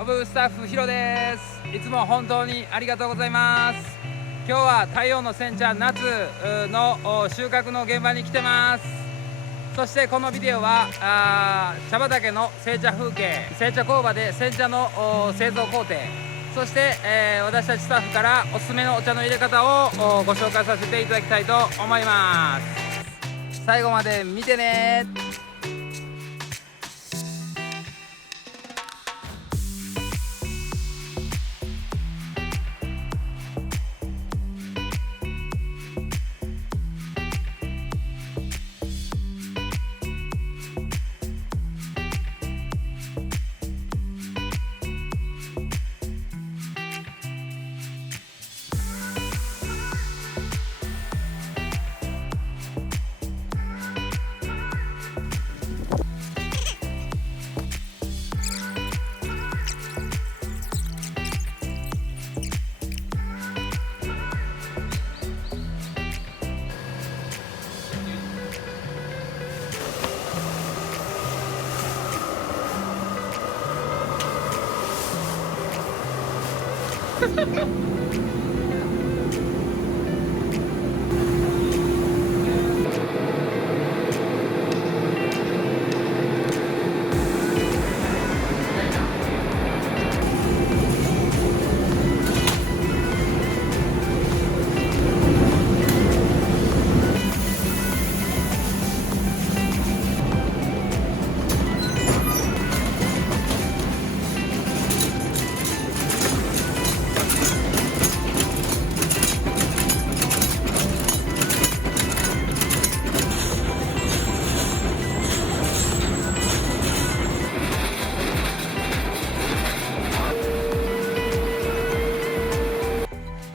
オブスタッフヒロです。いつも本当にありがとうございます。今日は太陽の煎茶夏の収穫の現場に来てます。そしてこのビデオは茶畑の製茶風景、製茶工場で煎茶の製造工程、そして、私たちスタッフからおすすめのお茶の入れ方をご紹介させていただきたいと思います。最後まで見てね。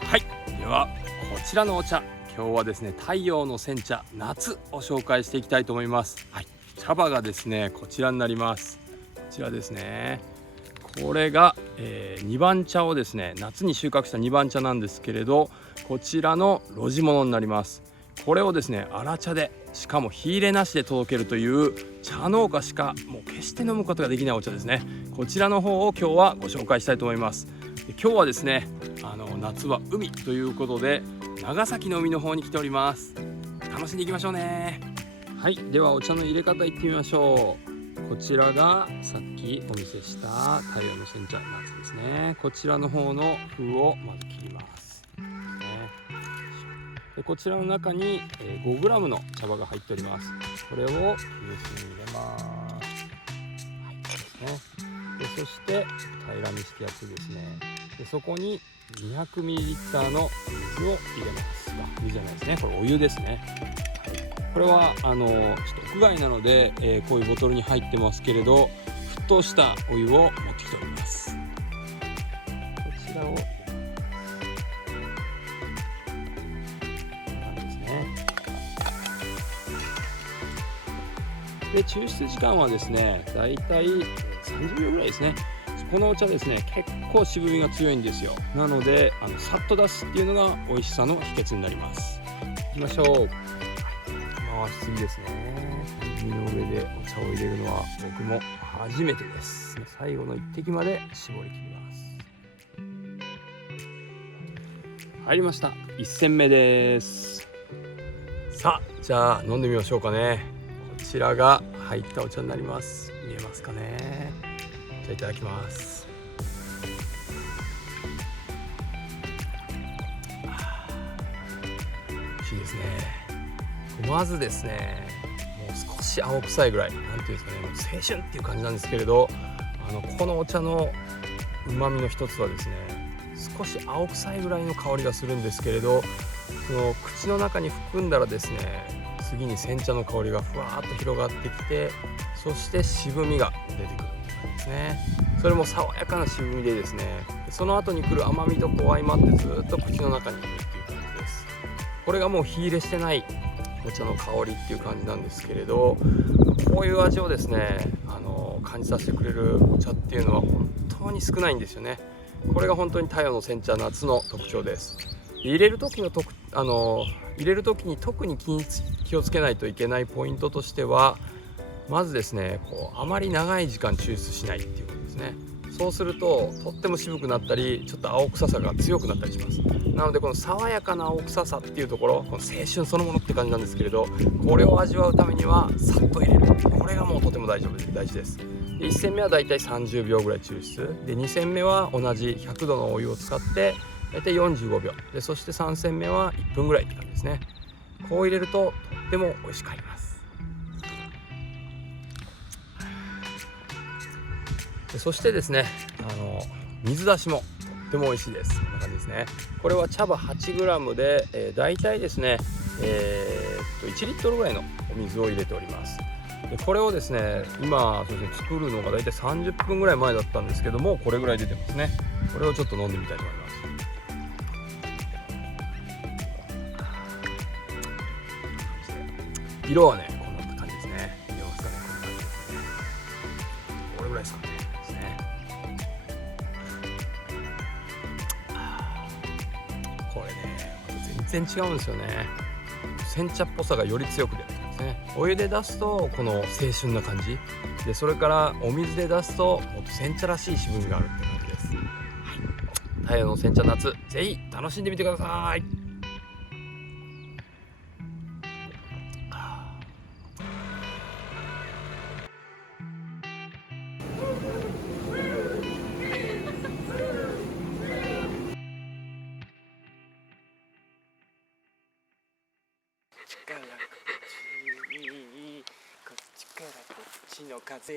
はい、ではこちらのお茶、今日はですね太陽の煎茶夏を紹介していきたいと思います。はい、茶葉がですねこちらになります。こちらですね。これが、2番茶をですね夏に収穫した2番茶なんですけれど、こちらの露地物になります。これをですね荒茶で、しかも火入れなしで届けるという茶農家しかもう決して飲むことができないお茶ですね。こちらの方を今日はご紹介したいと思います。で今日はですね夏は海ということで長崎の海の方に来ております。楽しんでいきましょうね。はい、ではお茶の入れ方いってみましょう。こちらがさっきお見せした太陽の煎茶夏ですね。こちらの方の封をまず切ります。でこちらの中に 5g の茶葉が入っております。これを急須に入れます。はい、ですね。でそして平らにしてやってですね、でそこに 200ml の水を入れます。水じゃないですね、これお湯ですね。これはちょっと屋外なので、こういうボトルに入ってますけれど、沸騰したお湯を持ってきております。こちらを入れます。ですね。で抽出時間はですねだいたい30秒ぐらいですね。このお茶ですね結構渋みが強いんですよ。なのでさっと出すっていうのが美味しさの秘訣になります。いきましょう。回しすぎですね。水の上でお茶を入れるのは僕も初めてです。最後の一滴まで絞り切ります。入りました。1煎目です。さあじゃあ飲んでみましょうかね。こちらが入ったお茶になります。見えますかね。じゃあいただきます。美味しいですね。まずですねもう少し青臭いぐらい、なんていうんですかね、もう青春っていう感じなんですけれど、このお茶の旨味の一つはですね少し青臭いぐらいの香りがするんですけれど、その口の中に含んだらですね次に煎茶の香りがふわーっと広がってきて、そして渋みが出てくるっていう感じですね。それも爽やかな渋みでですね、その後に来る甘みとこう相まってずっと口の中にいるっていう感じです。これがもう火入れしてないお茶の香りっていう感じなんですけれど、こういう味をですね感じさせてくれるお茶っていうのは本当に少ないんですよね。これが本当に太陽の煎茶夏の特徴です。入れる時の入れる時に特に気をつけないといけないポイントとしては、まずですねあまり長い時間抽出しないっていうことですね。そうするととっても渋くなったり、ちょっと青臭さが強くなったりします。なのでこの爽やかな青臭さっていうところ、この青春そのものって感じなんですけれど、これを味わうためにはさっと入れる、これがもうとても大事です。で1戦目はだいたい30秒ぐらい抽出で、2戦目は同じ100度のお湯を使ってだいたい45秒で、そして3戦目は1分ぐらいって感じですね。こう入れるととっても美味しく入ります。でそしてですね、水出しもとっても美味しいです。こんな感じですね。これは茶葉 8g で、だいたいですね、1リットルぐらいのお水を入れております。でこれをですね、今そうですね、作るのがだいたい30分ぐらい前だったんですけども、これぐらい出てますね。これをちょっと飲んでみたいと思います。色はねこんな感じですね。見えますかね、こんな感じですね。これぐらいですかね。ですね。これねまた全然違うんですよね。煎茶っぽさがより強く出るんですね。お湯で出すとこの青春な感じで、それからお水で出すともっと煎茶らしい渋みがあるって感じです。はい、太陽の煎茶夏、ぜひ楽しんでみてください。こっちからこっちの風